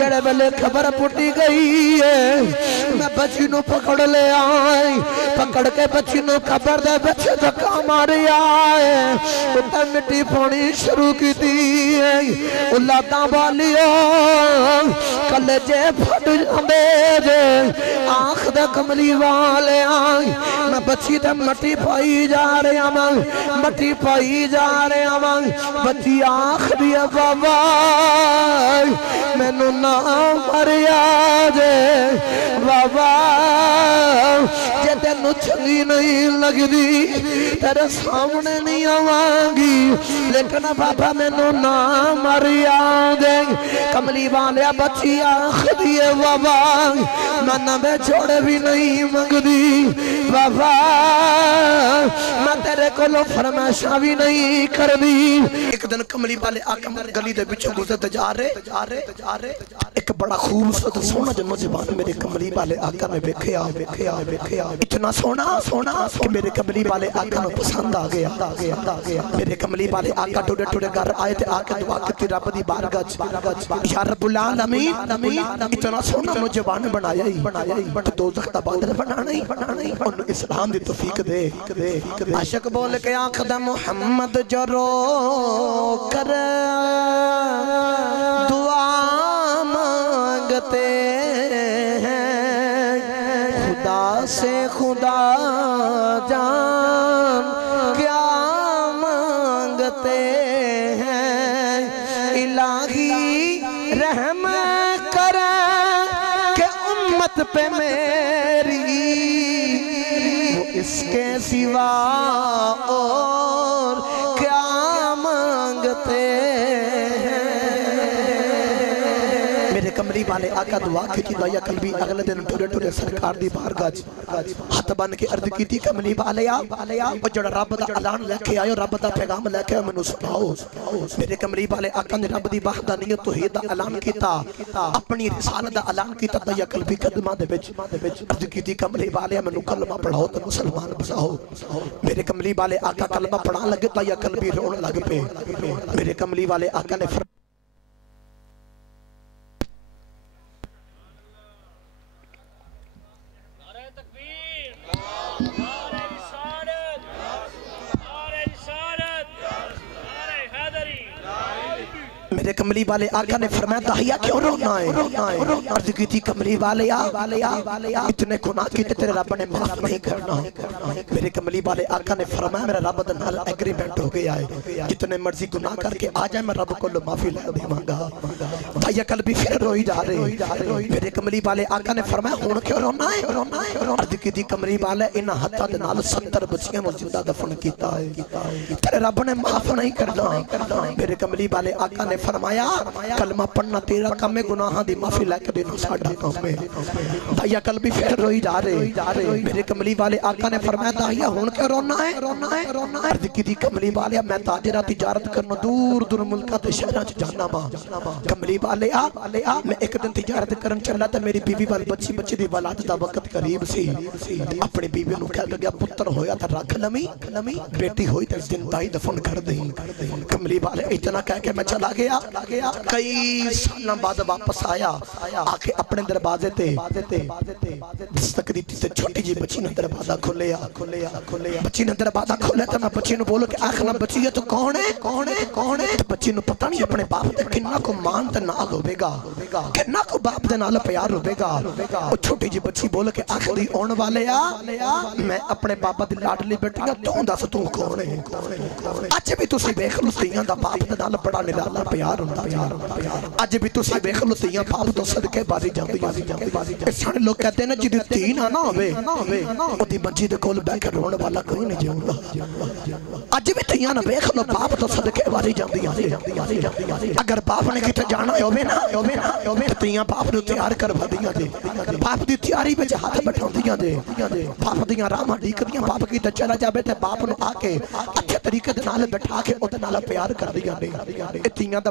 جڑے بلے خبر پٹی گئی ہے میں بچی نو پکڑ لے آئی پکڑ کے بچی نو خبر دے بچے دھکا ماری آئے اتر مٹی پھونی شروع کی دی اللہ تابالیو کل جے پھٹ جاندے جے آنکھ دے کملی والے آئی میں بچی دے مٹی پائی جا رہے آمان مٹی پائی جا رہے آمان بچی آنکھ دیا بابا میں نو نام مریا جے بابا جے تینو چنگی نہیں لگ دی تیرے سامنے نہیں آوانگی لیکن بابا میں نو نام مریا جے کملی والے بچی آنکھ دیے بابا میں میں چھوڑے بھی نہیں مانگ دی بابا میں تیرے کو لو فرمائشہ بھی نہیں کر دی ایک دن کملی والے آقا گلی دے بچوں گزرتے جا رہے ایک بڑا خوبصورت سونا جو نوجوان میرے کملی والے آقا نے بیکھیا اتنا سونا کہ میرے کملی والے آقا نے پسند آ گیا میرے کملی والے آقا ٹوڑے ٹوڑے گھر آئے تھے آقا دعا کرتی رب دی بارگاہ یا رب العالمین اتنا سونا نوجوان بنایا ہی بٹ دوزخ دا بادل بنانا ہی انہوں اسلام دی توفیق دے عاشق بول کے آنکھ دا محمد جو رو کر دعا مانگتے ہیں خدا سے خدا جان کیا مانگتے ہیں الہی رحم کریں کہ امت پہ میری وہ اس کے سوا اور کیا مانگتے ہیں میرے کملی والے آقا دعا کی تھی دعا قلبی اگلے دن ٹورے ٹورے سرکار دی بارگاہ ہاتھ بن کے عرض کی تھی کملی والے اور جڑا رب دا اعلان لے کے آئے رب دا پیغام لے کے منو سناؤ میرے کملی والے آقا نے رب دی وحدانیت توحید دا اعلان کیتا اپنی رسالت دا اعلان کیتا دعا قلبی قدمہ دے وچ عرض کی تھی کملی والے منو کلمہ پڑھاؤ تو مسلمان بساؤ میرے کملی والے آقا کلمہ پڑھا لگے دعا قلبی رون لگ پہ میرے کملی والے آقا نے میرے کملی والے آقا نے فرمایا داہیہ کیوں رونا ہے عرض کی تھی کملی والے اتنے گناہ کی تیرے رب نے معاف نہیں کرنا میرے کملی والے آقا نے فرمایا میرا رب دنال ایگریمنٹ ہو گیا ہے جتنے مرضی گناہ کر کے آ جائے میں رب کو معافی لے دے مانگا داہیہ قلبی پھر روئی جا رہے میرے کملی والے آقا نے فرمایا ہون کیوں رونا ہے عرض کی تھی کملی والے انہا ہتھا دنال 70 بچیاں مجھ زندہ دفن کیتا ہے تیرے رب نے معاف نہیں کرنا میرے کملی والے آقا نے فرمایا کلمہ پڑھنا تیرا کام ہے گناہاں دی معافی لے کے دینا ساڑھا کام ہے داہیہ قلبی پھر روئی جا رہے میرے کملی والے آقا نے فرمایا داہیہ ہون کیا رونا ہے عرض کی دی کملی والے میں تاجرہ تجارت کرنا دور دور ملکہ تے شہرہ چ جانا ماں کملی والے میں ایک دن تجارت کرن چلا تا میری بیوی وال بچی دی ولادت دا وقت قریب سی اپنی بیوی نو کہہ گیا پتر ہویا تا رکھ لمی بیٹی ہوئی تا زندہ ہی دفن کر دیں کملی والے اتنا کہہ کے میں چلا گیا کئی سالہ بعد واپس آیا آکے اپنے دروازے تے دستک دیتی تے چھوٹی جی بچی نے دروازہ کھولیا بچی نے دروازہ کھولیا تا میں بچی نے بولو کہ آخنا بچی ہے تو کون ہے تو بچی نے پتہ نہیں اپنے باپ تے کنہ کو مان تے نال ہوئے گا کنہ کو باپ تے نال پیار ہوئے گا اور چھوٹی جی بچی بولو کہ آخری اون والے میں اپنے باپا دی لاڈلی بیٹی گا تو دا ستوں کون ہے اچھے بھی تُسی بیخ لسیاں دا باپ تے نال بڑا نرالا پیار آج بھی تو سی بیخ لطیاں باپ تو صدقے بازی جاندی سانے لوگ کہتے ہیں نا جدی تین آنا ہوئے او دی منجی دے کول بے کے رون والا کوئی نہیں جاؤں آج بھی تیاں نہ بیخ لو باپ تو صدقے بازی جاندی اگر باپ نے کتے جانا ہوئے نا تیاں باپ نے تیار کر بھدیاں دے باپ دی تیاری بے ہاتھ بٹھاؤں دیاں دے باپ دیاں راما ڈیک دیاں باپ کی تے چلا جا بیٹھے باپ نے آ کے اچھے طریقے دے نال بٹھا کے او دے نال پیار کر دیاں دے تیاں دا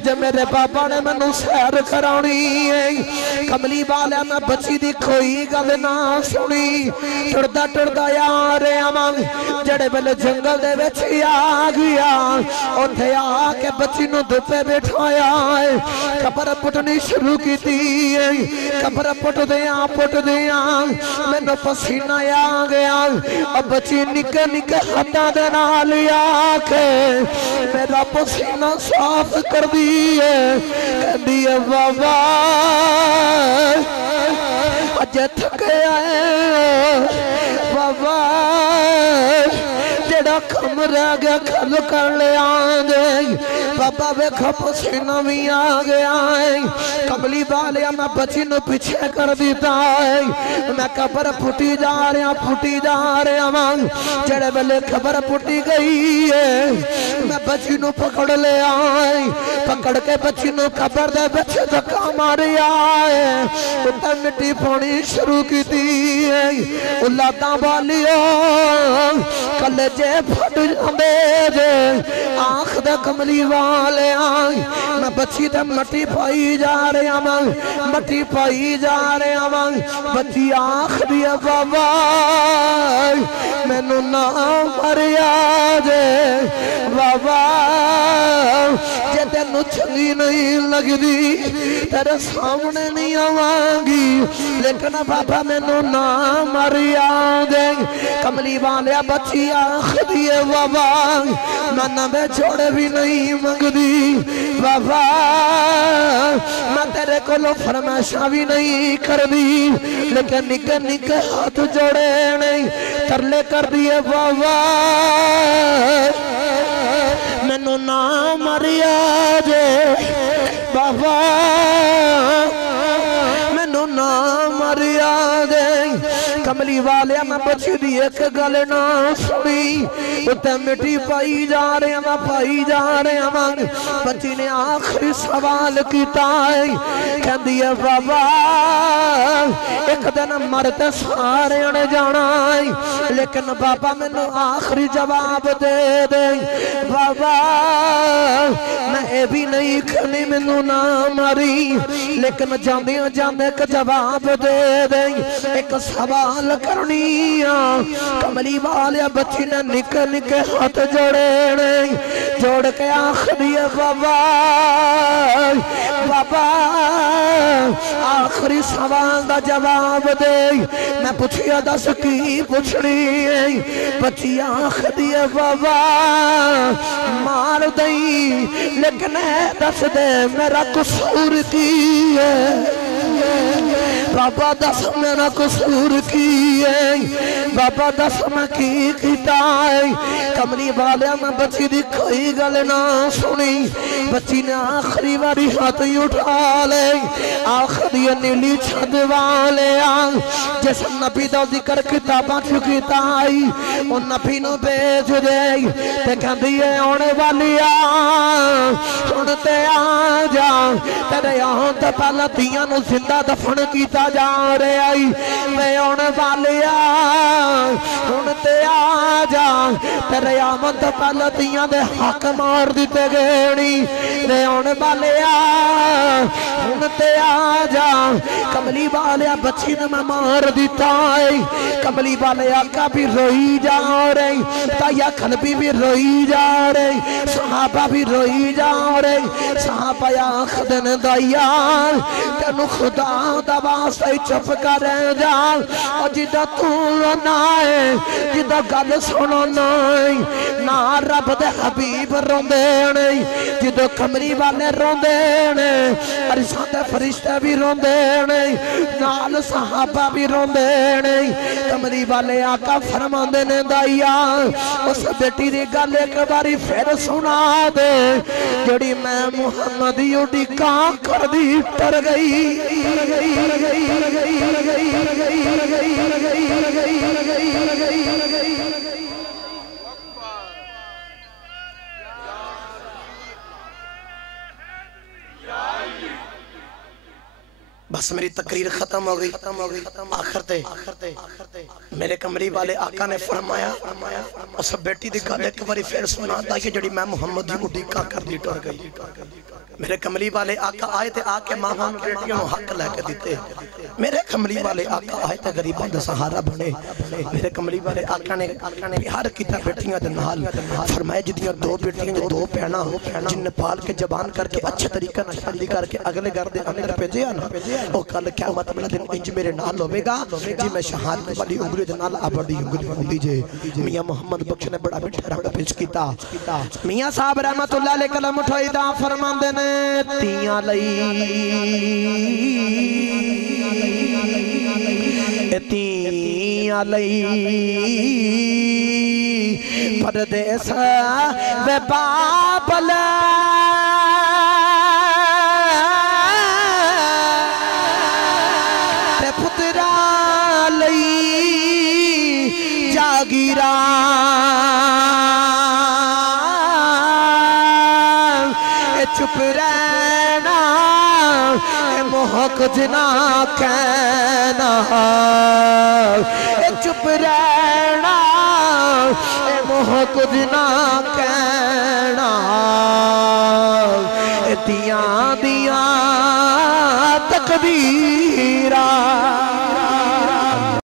اج میرے بابا نے مینوں سیر کرانی ہے کملی والا میں بچی دی کوئی گل نہ سنی ٹردا ٹردا یار آواں جڑے ویلے جنگل دے وچ آ گیا اوتھے آ کے بچی نوں دھوپے بٹھایا ہے قبر پٹنی شروع کیتی ہے قبر پٹدیاں مینوں پسینہ آ گیا اب بچی نکے نکے ہاتھاں دے نال آ کے میرا پسینہ صاف کر دی ہے کہندی ہے بابا اج تھکے آئے بابا جڑا کم رہ گیا کھل کر لے آنگے بابا ویکھو پسینہ بھی آ گیا ہے کملی والیا میں بچی نو پیچھے کر دیتا ہے میں قبر پھٹی جا رہا ہوں جڑے ویلے قبر پھٹی گئی ہے میں بچی نو پکڑ لے آئے پکڑ کے بچی نو قبر دے وچ دھکا ماریا ہے اوتے مٹی پانی شروع کیتی ہے اولاداں والیو کلجے پھٹ جاندے جے آنکھ دے کملی والے آئے میں بچی دے مٹی پائی جا رہا ہوں مٹی پائی جا رہا ہوں بچی آنکھ دیا بابا مینوں نہ مریا جے بابا جے تینوں چنگی نہیں لگ دی تیرے سامنے نہیں آواں گی لیکن بابا مینوں نہ مریا جے کملی والیا بچی آنکھ دیے بابا میں میں چھوڑے بھی نہیں منگ دی بابا میں تیرے کو لو فرمائشہ بھی نہیں کر دی لیکن نکے نکے ہاتھ جوڑے نہیں ترلے کر دیے بابا مینوں نہ مریا جے بابا مینوں نہ مریا جے کملی والیا میں بچی دی ایک گل نہ سنی اتے مٹی پائی جا رہے ہیں بچی نے آخری سوال کیتا ہے کہندی ہے بابا ایک دن مرتے سارے نے جانا ہے لیکن بابا میں نے آخری جواب دے دے بابا میں اے بھی نہیں کھنی میں نہ ماری لیکن جاندیاں جاندے ایک جواب دے دے ایک سوال کرنی کملی والیا بچی نے نکے نکے ہاتھ جوڑ کے آخری بابا بابا آخری سوال دا جواب دے میں پوچھیا دس کی پوچھنی ہے بچی آخری بابا مار دئی لیکن دس دے میرا قصور کی ہے بابا دس میرا قصور کی ہے بابا دس میں کی کیتا ہے کملی والیا میں بچی دی کوئی گل نہ سنی بچی نے آخری باری ہاتھ اٹھا لے آخری نیلی چھد والے جس نبی دا ذکر کتاباں چکیتا آئی ان نبی نو بیج دے تے کہندی ہے آنے والی سنتے آ جا تیرے آن تے پہلا دیاں نو زندہ دفن کیتا جا رہے آئی میں آنے والی سنتے آ جا تیرے آمن تے پہلا دیاں دے حق مار دیتے گئنی میں آنے والی سنتے آ جا کملی والیا بچی نے میں مار دیتا ہے کملی والے آقا بھی روئی جا رہے تایا کھلبی بھی روئی جا رہے صحابہ بھی روئی جا رہے صحابہ آنکھ دن دائیان تینو خدا دواستے چپ کر جا اور جدہ تو نائے جدہ گل سنو نائے نا رب دے حبیب روندے نہیں جدہ کمری والے روندے نہیں عرشان دے فرشتے بھی روندے نہیں نال صحابہ بھی روندے نہیں کمری والے آقا فرماندے نے دائیان اس بیٹی دی گل ایک باری پھر سنا دے جڑی میں محمدیوں دی کان کر دی ٹر گئی بس میری تقریر ختم ہو گئی آخر تے میرے کملی والے آقا نے فرمایا اس بیٹی دی گل ایک باری پھر سنا دا کہ جڑی میں محمد دی اڈیکا کر دی ٹر گئی میرے کملی والے آقا آئے تے آکے ماں بیٹیوں نو حق لے کے دیتے میرے کملی والے آقا آئے تے غریباں دا سہارا بنے میرے کملی والے آقا نے پیار کیتا بیٹیاں دے نال فرمایا جدیاں دو بیٹیاں دو پینا جن پال کے جبان کر کے اچھے طریقہ نہ شادی کر کے اگلے گھر دے اندر بھیجے نا او کل قیامت والا دن انج میرے نال ہوے گا جی میں شہادت والی انگلی دے نال آبڑی انگلی ہوندی جے میاں محمد بخش نے بڑا میٹھا رنگ پیش کیتا میاں صاحب رحمت اللہ علیہ کلم اٹھائی دا فرماندے نے تیاں لئی پردیس و بابل تے پترا لئی جاگیرا چپ رہنا محق جنا کہنا چپ رہنا محق جنا کہنا دیاں تکبیرہ